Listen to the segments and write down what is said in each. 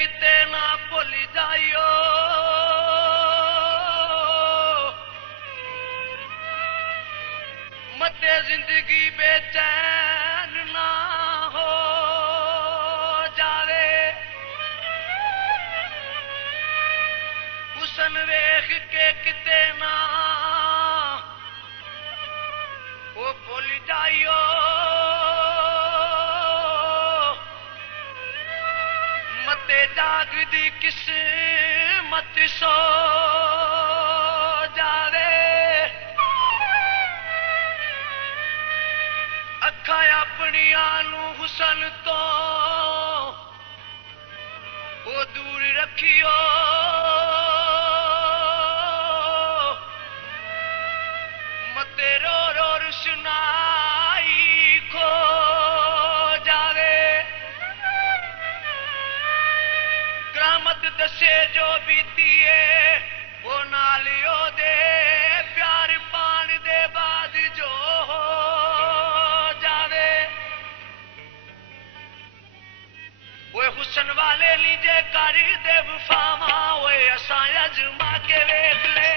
किते ना भूल जाइयो मते जिंदगी बेचैन ना हो जावे हुसन वेख के किते ना वो भूल जाइयो मते जागदी किस्मत सो जावे अखा अपनिया नू हुसन तो वो दूर रखियो मते रो रो रुसनाई खो जावे करामत दसे जो बीती है वो नालियो दे प्यार पान दे बाद जो हो जावे वो हुसन वाले लीजे कारी दे वफावा वो असां अजमा के वेख ले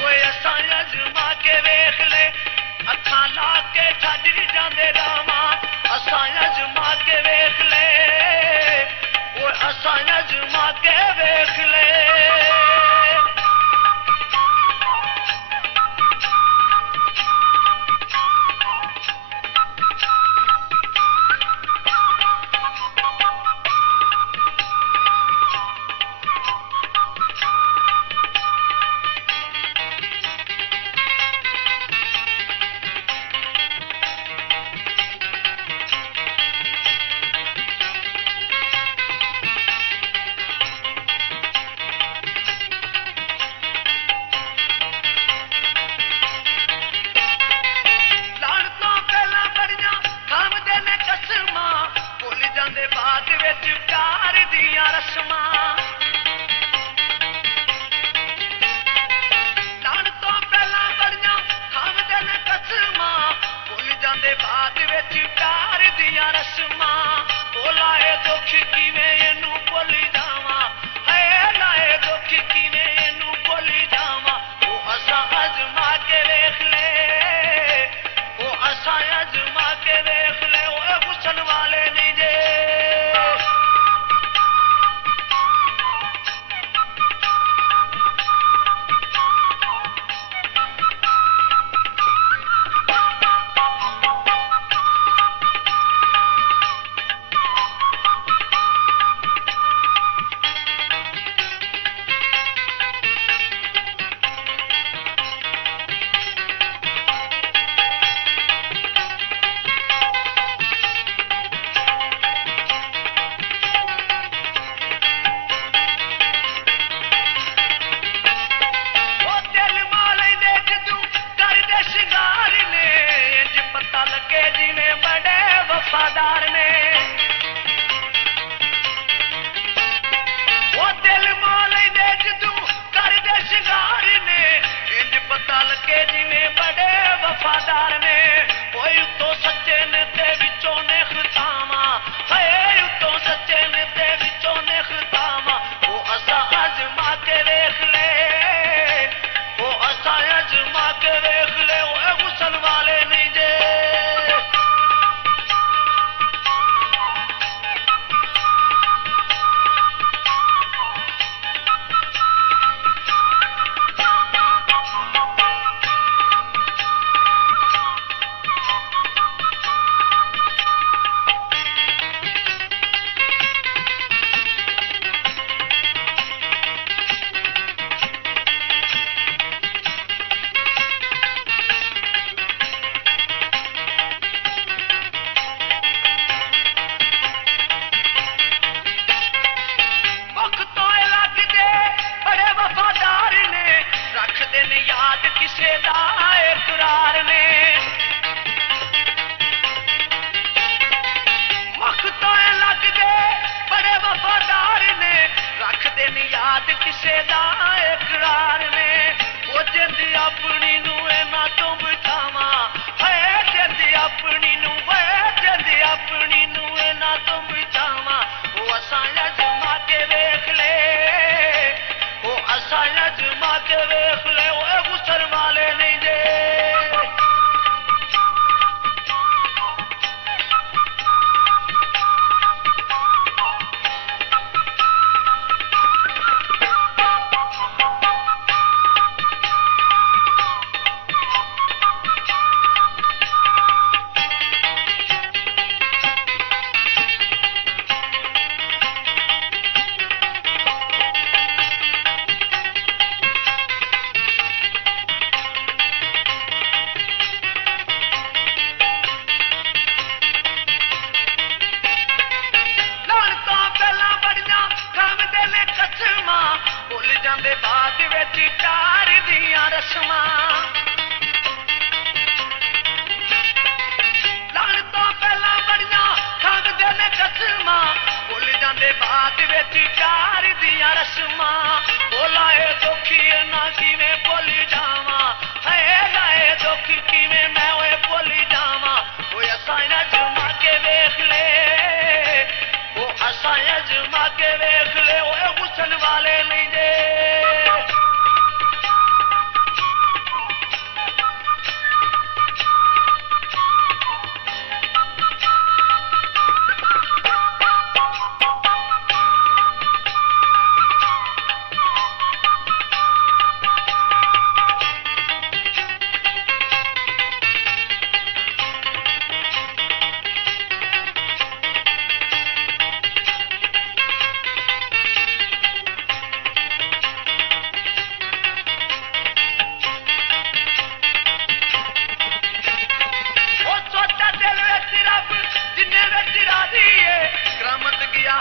वो असां अजमा के वेख ले अखा ला के छड़ जांदे रामा असां अजमा के वेख ले वो असां अजमा के वेख ले अपनी नुए ना तुम बिछावा वो असां असां अजमा के वेख ले ओए हुसन वाले नहीं जे बात विच प्यार दियां रस्मां लाण तो पहला बड़ियां खांदे ने कसमां भुल जांदे बात विच प्यार दियां रस्मां बोला ए दुखी ना किवें भुल जावां है लाए दुख किवें मैं ओए भुल जावां ओए असां अजमा के वेख ले ओ असां अजमा के वेख ले ओए हुसन वाले नहीं जे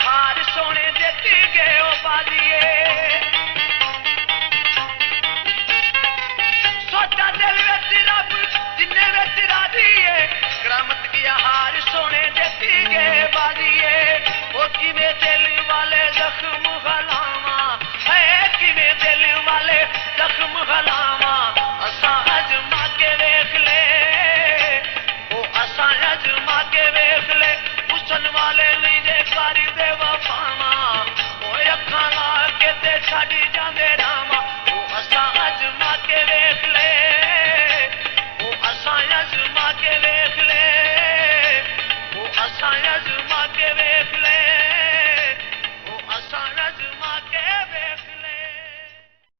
हार सोने देती गए ओ बाजिए सोचा दिल विच रब जिन्ने विच राजी है करामत किया हार सोने देती गए बाजिए ओ किवें दिल वाले जख्म हलावा है किवें दिल वाले जख्म हलावा असां अजमा के वेख ले ओ असां अजमा के वेख ले हुसन वाले नहीं जे कारी दे वफावां ओए अखां ला के ते छड्ड जा